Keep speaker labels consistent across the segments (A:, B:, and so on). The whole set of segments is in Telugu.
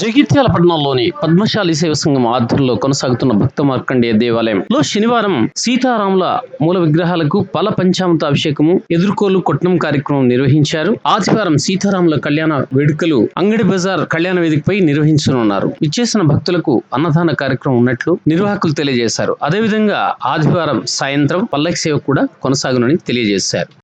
A: జగిత్యాల పట్టణంలోని పద్మశాలి సేవ సంఘం ఆధ్వర్యంలో కొనసాగుతున్న భక్త మార్కండేయ దేవాలయంలో శనివారం సీతారాముల మూల విగ్రహాలకు పల పంచామృత అభిషేకము ఎదుర్కోలు కొట్టడం కార్యక్రమం నిర్వహించారు. ఆదివారం సీతారాముల కళ్యాణ వేడుకలు అంగడి బజార్ కళ్యాణ వేదికపై నిర్వహించనున్నారు. ఇచ్చేసిన భక్తులకు అన్నదాన కార్యక్రమం ఉన్నట్లు నిర్వాహకులు తెలియజేశారు. అదేవిధంగా ఆదివారం సాయంత్రం పల్లకి సేవ కూడా కొనసాగునని తెలియజేశారు.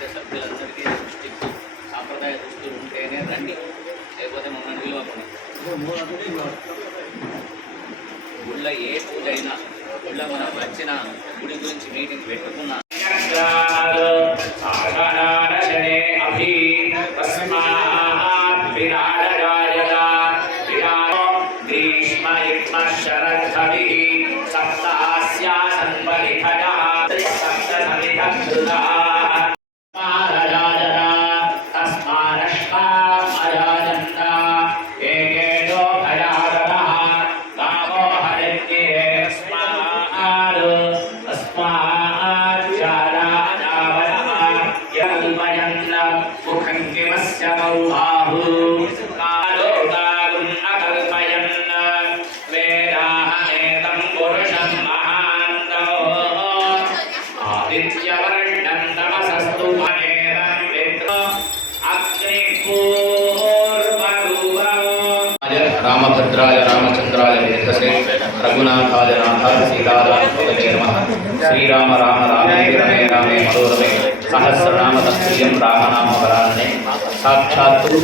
B: కార్యవర్గ సభ్యులందరికీ దృష్టికి సాంప్రదాయ దృష్టి ఉంటేనే రండి. లేకపోతే మమ్మల్ని నిలవకుండా. గుళ్ళ ఏ పూజ అయినా గుళ్ళ మనం వచ్చిన గుడి గురించి మీటింగ్ పెట్టుకున్నా ఏకేదో యల్మయన్న ముఖం కిమస్య మౌహాహు. కాలోకాగుం అకల్పయన్ వేదాహమేతం పురుషం మహాంతో. ఆదిత్యవర్ణం తమసస్తు అనేరం విద్ర అగ్నిపూర్వరూపం రామభద్రాయ రామచంద్రాయ వేదసే రఘునాథాయ నమ. శ్రీరామ రామ రామే రమే రామే మనోరమే సహస్రనామ తత్తుల్యం రామనామ సాక్షాత్తు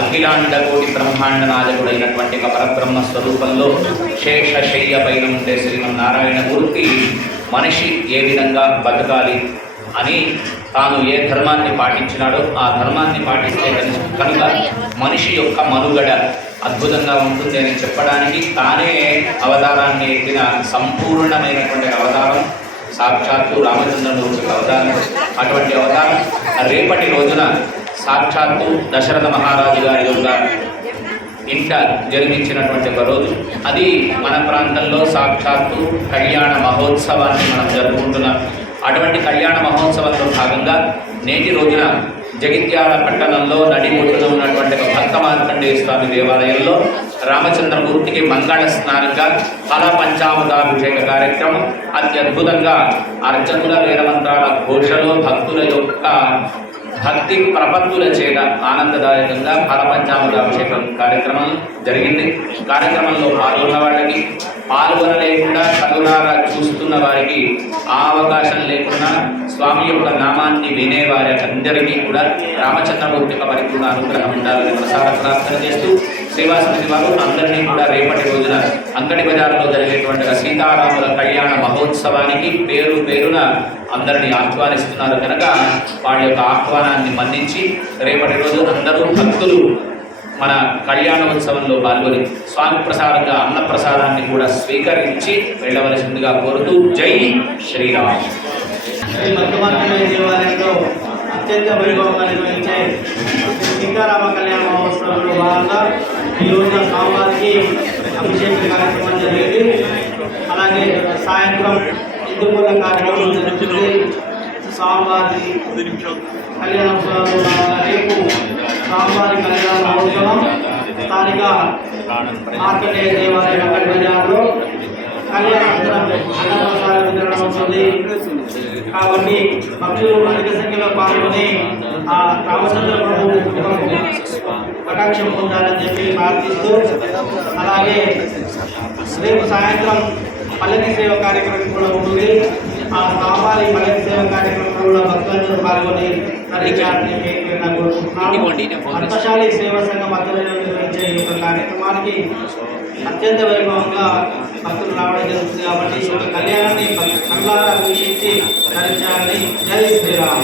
B: అఖిలాండ కోటి బ్రహ్మాండ నాయకుడైనటువంటి పరబ్రహ్మ స్వరూపంలో శేషశయ్య పైన ఉండే శ్రీమన్నారాయణ గురుకి మనిషి ఏ విధంగా బతకాలి అని తాను ఏ ధర్మాన్ని పాటించినాడో ఆ ధర్మాన్ని పాటిస్తే కనుక- మనిషి యొక్క మనుగడ అద్భుతంగా ఉంటుంది అని చెప్పడానికి తానే అవతారాన్ని ఎత్తిన సంపూర్ణమైనటువంటి అవతారం సాక్షాత్తు రామచంద్రమూర్తి యొక్క అవతారం. అటువంటి అవతారం రేపటి రోజున సాక్షాత్తు దశరథ మహారాజు గారి యొక్క ఇంట జన్మించినటువంటి ఒక రోజు. అది మన ప్రాంతంలో సాక్షాత్తు కళ్యాణ మహోత్సవాన్ని మనం జరుపుకుంటున్నాం. అటువంటి కళ్యాణ మహోత్సవంలో భాగంగా నేటి రోజున జగిత్యాల పట్టణంలో నడిబొట్టున ఉన్నటువంటి ఒక భక్త మార్కండేయ స్వామి దేవాలయంలో రామచంద్రమూర్తికి మంగళ స్నానంగా ఫల పంచామృతాభిషేక కార్యక్రమం అత్యద్భుతంగా అర్చకుల వేదమంత్రాల ఘోషలో భక్తుల యొక్క భక్తి ప్రపత్తుల చేత ఆనందదాయకంగా ఫల పంచామృతాభిషేకం కార్యక్రమం జరిగింది. కార్యక్రమంలో పాల్గొన్న వాళ్ళకి పాల్గొనలేకుండా కనులారా చూస్తున్న వారికి ఆ అవకాశం లేకుండా స్వామి యొక్క నామాన్ని వినే వారి అందరికీ కూడా రామచంద్రమూర్తి యొక్క పరిపూర్ణ అనుగ్రహం ఉండాలని మనసారా ప్రార్థన చేస్తూ సేవా సమితి వారు అందరినీ కూడా రేపటి రోజున అంగడి బజార్లో జరిగేటువంటి సీతారాముల కళ్యాణ మహోత్సవానికి పేరు పేరున అందరినీ ఆహ్వానిస్తున్నారు. కనుక వాళ్ళ యొక్క ఆహ్వానాన్ని మన్నించి రేపటి రోజు అందరూ భక్తులు మన కళ్యాణోత్సవంలో పాల్గొని స్వామి ప్రసాదంగా అన్న ప్రసాదాన్ని కూడా స్వీకరించి వెళ్ళవలసిందిగా కోరుతూ జై శ్రీరామ్.
C: శ్రీ భక్తమార్కండేయ దేవాలయంలో అత్యంత వైభవంగా నిర్వహించే సీతారామ కళ్యాణ మహోత్సవంలో భాగంగా ఈ రోజున స్వామివారికి అభిషేక కార్యక్రమం జరిగింది. అలాగే సాయంత్రం హిందూపూర్ణ కార్యక్రమం జరుగుతుంది. స్వామివారి కళ్యాణోత్సవంలో రేపు స్వామివారి కళ్యాణ మహోత్సవం స్థానిక మార్కండేయ దేవాలయం అంగడి బజార్లో కళ్యాణానంతరం అన్నప్రసాద వితరణ ఉంటుంది కాబట్టి భక్తులు అధిక సంఖ్యలో పాల్గొని ఆ రామచంద్ర ప్రభు కటాక్షం పొందాలని చెప్పి ప్రార్థిస్తూ అలాగే రేపు సాయంత్రం పల్లకి సేవ కార్యక్రమం కూడా ఉంటుంది. ఆ స్వామివారి పల్లకి సేవ కార్యక్రమంలో కూడా భక్తులందరూ పాల్గొని నేను కోరుకుంటున్నాను అర్థశాలి సేవా సంఘం నిర్వహించే ఈ యొక్క కార్యక్రమానికి అత్యంత వైభవంగా భక్తులు రావడం జరుగుతుంది కాబట్టి ఈ యొక్క కళ్యాణాన్ని కళ్ళారా వీక్షించి ధరించాలని జై శ్రీరామ్.